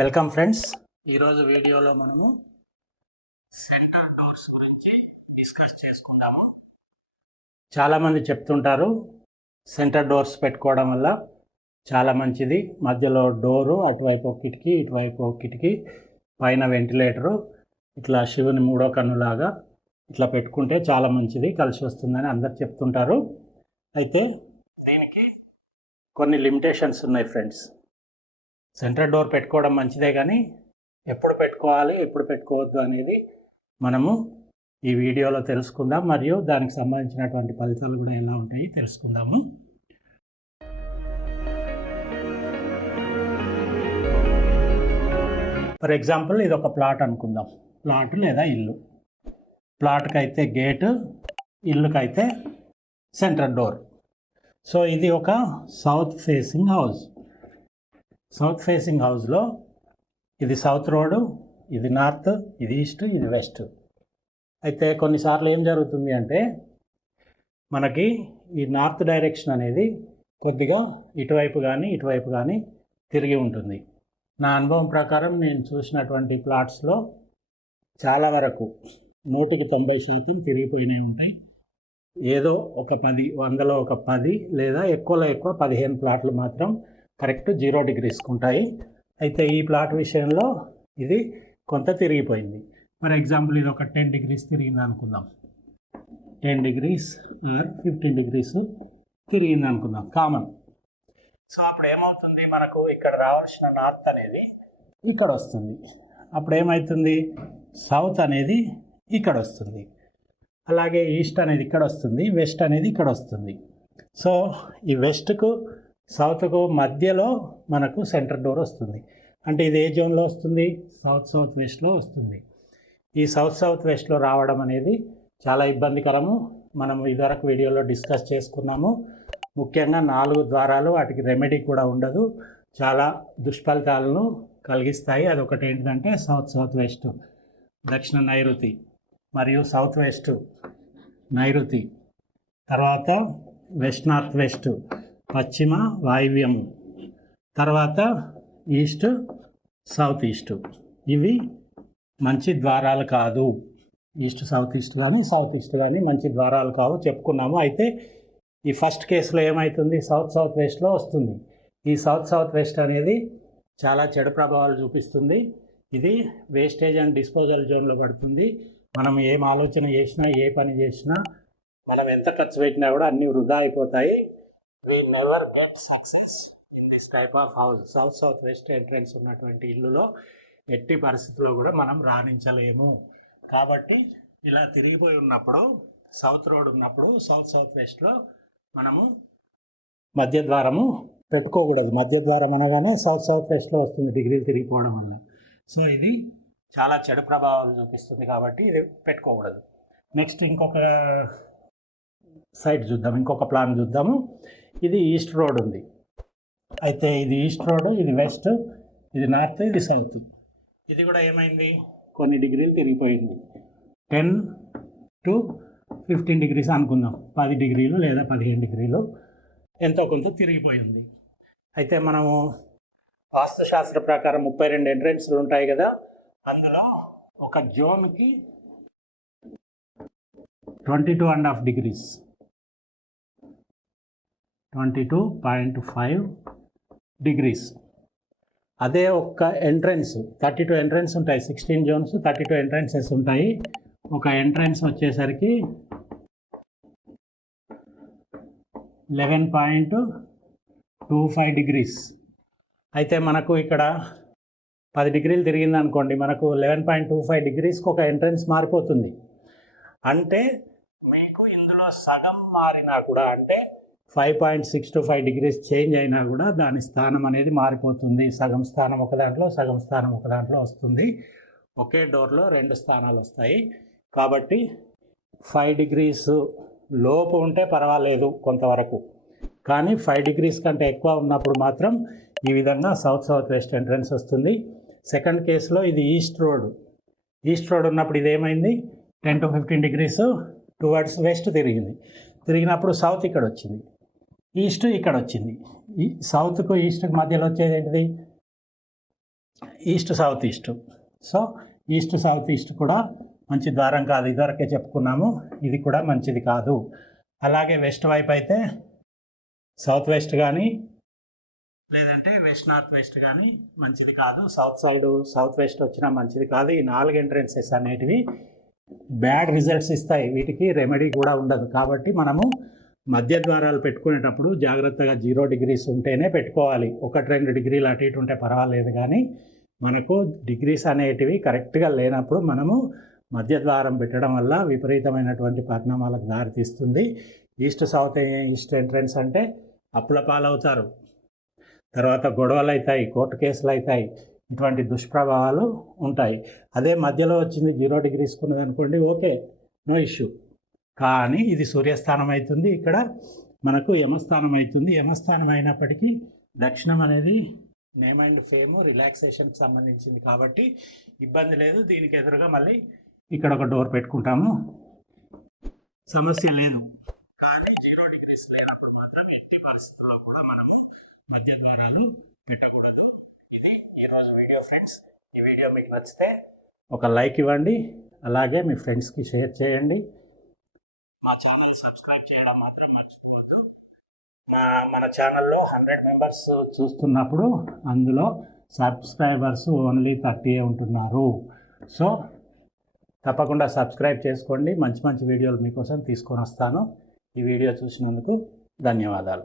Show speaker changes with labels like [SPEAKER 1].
[SPEAKER 1] Welcome friends ఈరోజు వీడియోలో మనము సెంటర్ డోర్స్ గురించి డిస్కస్ చేసుకుందాము. చాలామంది చెప్తుంటారు సెంటర్ డోర్స్ పెట్టుకోవడం వల్ల చాలా మంచిది. మధ్యలో డోరు అటువైపు ఒక కిటికీ ఇటువైపు ఒక కిటికీ పైన వెంటిలేటరు ఇట్లా శివుని మూడో కన్నులాగా ఇట్లా పెట్టుకుంటే చాలా మంచిది కలిసి వస్తుందని అందరు చెప్తుంటారు. అయితే దీనికి కొన్ని లిమిటేషన్స్ ఉన్నాయి ఫ్రెండ్స్ సెంటర్ డోర్ పెట్టుకోవడం మంచిదే కానీ ఎప్పుడు పెట్టుకోవాలి ఎప్పుడు పెట్టుకోవద్దు అనేది మనము ఈ వీడియోలో తెలుసుకుందాం. మరియు దానికి సంబంధించినటువంటి ఫలితాలు కూడా ఎలా ఉంటాయి తెలుసుకుందాము. ఫర్ ఎగ్జాంపుల్ ఇది ఒక ప్లాట్ అనుకుందాం. ప్లాట్ లేదా ఇల్లు. ప్లాట్కి అయితే గేటు ఇల్లుకైతే సెంటర్ డోర్. సో ఇది ఒక south facing house. South facing హౌస్లో ఇది సౌత్ రోడ్ ఇది నార్త్ ఇది ఈస్ట్ ఇది వెస్ట్. అయితే కొన్నిసార్లు ఏం జరుగుతుంది అంటే మనకి ఈ నార్త్ డైరెక్షన్ అనేది కొద్దిగా ఇటువైపు కానీ ఇటువైపు కానీ తిరిగి ఉంటుంది. నా అనుభవం ప్రకారం నేను చూసినటువంటి ప్లాట్స్లో చాలా వరకు నూటికి తొంభై శాతం తిరిగిపోయినవి ఉంటాయి. ఏదో ఒక పది వందలో ఒక పది లేదా ఎక్కువలో ఎక్కువ పదిహేను ప్లాట్లు మాత్రం కరెక్ట్ జీరో డిగ్రీస్కి ఉంటాయి. అయితే ఈ ప్లాట్ విషయంలో ఇది కొంత తిరిగిపోయింది. ఫర్ ఎగ్జాంపుల్ ఇది ఒక టెన్ డిగ్రీస్ తిరిగింది అనుకుందాం. Ten degrees or fifteen degrees తిరిగింది అనుకుందాం. కామన్. సో అప్పుడు ఏమవుతుంది? మనకు ఇక్కడ రావాల్సిన నార్త్ అనేది ఇక్కడ వస్తుంది. అప్పుడు ఏమవుతుంది సౌత్ అనేది ఇక్కడ వస్తుంది. అలాగే ఈస్ట్ అనేది ఇక్కడ వస్తుంది. వెస్ట్ అనేది ఇక్కడ వస్తుంది. సో ఈ వెస్ట్కు సౌత్కు మధ్యలో మనకు సెంటర్ డోర్ వస్తుంది. అంటే ఇది ఏ జోన్లో వస్తుంది? సౌత్ సౌత్ వెస్ట్లో వస్తుంది. ఈ సౌత్ సౌత్ వెస్ట్లో రావడం అనేది చాలా ఇబ్బందికరము. మనం ఇదివరకు వీడియోలో డిస్కస్ చేసుకున్నాము. ముఖ్యంగా నాలుగు ద్వారాలు వాటికి రెమెడీ కూడా ఉండదు. చాలా దుష్ఫలితాలను కలిగిస్తాయి. అదొకటి ఏంటంటే సౌత్ సౌత్ వెస్ట్ దక్షిణ నైరుతి మరియు సౌత్ వెస్ట్ నైరుతి. తర్వాత వెస్ట్ నార్త్ వెస్ట్. పశ్చిమ వాయువ్యము. తర్వాత ఈస్ట్ సౌత్ ఈస్ట్. ఇవి మంచి ద్వారాలు కాదు. ఈస్ట్ సౌత్ ఈస్ట్ కానీ సౌత్ ఈస్ట్ కానీ మంచి ద్వారాలు కావు చెప్పుకున్నాము. అయితే ఈ ఫస్ట్ కేసులో ఏమవుతుంది సౌత్ సౌత్ వెస్ట్లో వస్తుంది. ఈ సౌత్ సౌత్ వెస్ట్ అనేది చాలా చెడు ప్రభావాలు చూపిస్తుంది. ఇది వేస్టేజ్ అండ్ డిస్పోజల్ జోన్లో పడుతుంది. మనం ఏం ఆలోచన చేసినా ఏ పని చేసినా మనం ఎంత ఖర్చు పెట్టినా కూడా అన్నీ వృధా అయిపోతాయి. We never get success in this type of house south south west entrance ఉన్నటువంటి ఇల్లులో ఎట్టి పరిస్థితుల్లో కూడా మనం రాణించలేము. కాబట్టి ఇలా తిరిగిపోయి ఉన్నప్పుడు సౌత్ రోడ్ ఉన్నప్పుడు సౌత్ సౌత్ వెస్ట్లో మనము మధ్య ద్వారము పెట్టుకోకూడదు. మధ్య ద్వారం అనగానే సౌత్ సౌత్ వెస్ట్లో వస్తుంది డిగ్రీలు తిరిగిపోవడం వల్ల. సో ఇది చాలా చెడు ప్రభావాలు చూపిస్తుంది కాబట్టి ఇది పెట్టుకోకూడదు. నెక్స్ట్ ఇంకొక సైడ్ చూద్దాం. ఇంకొక ప్లాన్ చూద్దాము. ఇది ఈస్ట్ రోడ్ ఉంది. అయితే ఇది ఈస్ట్ రోడ్ ఇది వెస్ట్ ఇది నార్త్ ఇది సౌత్. ఇది కూడా ఏమైంది? కొన్ని డిగ్రీలు తిరిగిపోయింది. టెన్ టు ఫిఫ్టీన్ డిగ్రీస్ అనుకుందాం. పది డిగ్రీలు లేదా పదిహేను డిగ్రీలు ఎంతో కొంత తిరిగిపోయింది. అయితే మనము వాస్తుశాస్త్ర ప్రకారం ముప్పై రెండు ఎంట్రెన్స్లు ఉంటాయి కదా అందులో ఒక జోన్కి twenty two and half degrees. Twenty two point five degrees అదే ఒక్క ఎంట్రన్స్ థర్టీ టూ ఎంట్రన్స్ ఉంటాయి sixteen zones thirty two entrances ఉంటాయి. ఒక ఎంట్రన్స్ వచ్చేసరికి eleven point two five degrees అయితే మనకు ఇక్కడ పది డిగ్రీలు తిరిగింది అనుకోండి మనకు లెవెన్ పాయింట్ టూ ఫైవ్ డిగ్రీస్కి ఒక ఎంట్రన్స్ మారిపోతుంది. అంటే మీకు ఇందులో సగం మారినా కూడా అంటే five point six to five degrees change అయినా కూడా దాని స్థానం అనేది మారిపోతుంది. సగం స్థానం ఒక దాంట్లో సగం స్థానం ఒక దాంట్లో వస్తుంది. ఒకే డోర్లో రెండు స్థానాలు వస్తాయి. కాబట్టి ఫైవ్ డిగ్రీస్ లోపు ఉంటే పర్వాలేదు కొంతవరకు. కానీ ఫైవ్ డిగ్రీస్ కంటే ఎక్కువ ఉన్నప్పుడు మాత్రం ఈ విధంగా సౌత్ సౌత్ వెస్ట్ ఎంట్రన్స్ వస్తుంది. సెకండ్ కేసులో ఇది ఈస్ట్ రోడ్. ఈస్ట్ రోడ్ ఉన్నప్పుడు ఇది ఏమైంది ten to fifteen degrees towards west తిరిగింది. తిరిగినప్పుడు సౌత్ ఇక్కడ వచ్చింది ఈస్ట్ ఇక్కడ వచ్చింది ఈ సౌత్కు ఈస్ట్కి మధ్యలో వచ్చేది ఏంటిది? East south east. So east south east కూడా మంచి ద్వారం కాదు. ఇదివరకే చెప్పుకున్నాము. ఇది కూడా మంచిది కాదు. అలాగే వెస్ట్ వైపు అయితే సౌత్ వెస్ట్ కానీ లేదంటే వెస్ట్ నార్త్ వెస్ట్ కానీ మంచిది కాదు. సౌత్ సైడ్ సౌత్ వెస్ట్ వచ్చినా మంచిది కాదు. ఈ నాలుగు ఎంట్రెన్సెస్ అనేటివి బ్యాడ్ రిజల్ట్స్ ఇస్తాయి. వీటికి రెమెడీ కూడా ఉండదు. కాబట్టి మనము మధ్య ద్వారాలు పెట్టుకునేటప్పుడు జాగ్రత్తగా జీరో డిగ్రీస్ ఉంటేనే పెట్టుకోవాలి. ఒకటి రెండు డిగ్రీలు అటు ఇటు ఉంటే పర్వాలేదు కానీ మనకు డిగ్రీస్ అనేటివి కరెక్ట్గా లేనప్పుడు మనము మధ్య ద్వారం పెట్టడం వల్ల విపరీతమైనటువంటి పరిణామాలకు దారితీస్తుంది. ఈస్ట్ సౌత్ ఈస్ట్ ఎంట్రన్స్ అంటే అప్పుల పాలవుతారు. తర్వాత గొడవలు అవుతాయి కోర్టు కేసులు అవుతాయి ఇటువంటి దుష్ప్రభావాలు ఉంటాయి. అదే మధ్యలో వచ్చింది జీరో డిగ్రీస్ కొన్నదనుకోండి అనుకోండి ఓకే నో ఇష్యూ. కానీ ఇది సూర్యస్థానం అవుతుంది ఇక్కడ మనకు యమస్థానం అవుతుంది యమస్థానం అయినప్పటికీ దక్షిణం అనేది నేమ్ అండ్ ఫేమ్ రిలాక్సేషన్కి సంబంధించింది కాబట్టి ఇబ్బంది లేదు. దీనికి ఎదురుగా మళ్ళీ ఇక్కడ ఒక డోర్ పెట్టుకుంటాము. సమస్య లేదు. కానీ జీరో డిగ్రీస్ లేనప్పుడు మాత్రం ఎట్టి పరిస్థితుల్లో కూడా మనం మధ్య ద్వారాలు పెట్టకూడదు. ఇది ఈరోజు వీడియో ఫ్రెండ్స్. ఈ వీడియో మీకు నచ్చితే ఒక లైక్ ఇవ్వండి. అలాగే మీ ఫ్రెండ్స్కి షేర్ చేయండి మా ఛానల్ సబ్స్క్రైబ్ చేయడం మాత్రం మర్చిపోవద్దు మా మన ఛానల్లో హండ్రెడ్ మెంబర్స్ చూస్తున్నప్పుడు అందులో సబ్స్క్రైబర్స్ ఓన్లీ థర్టీ ఉంటున్నారు. సో తప్పకుండా సబ్స్క్రైబ్ చేసుకోండి. మంచి మంచి వీడియోలు మీకోసం తీసుకొని వస్తాను. ఈ వీడియో చూసినందుకు ధన్యవాదాలు.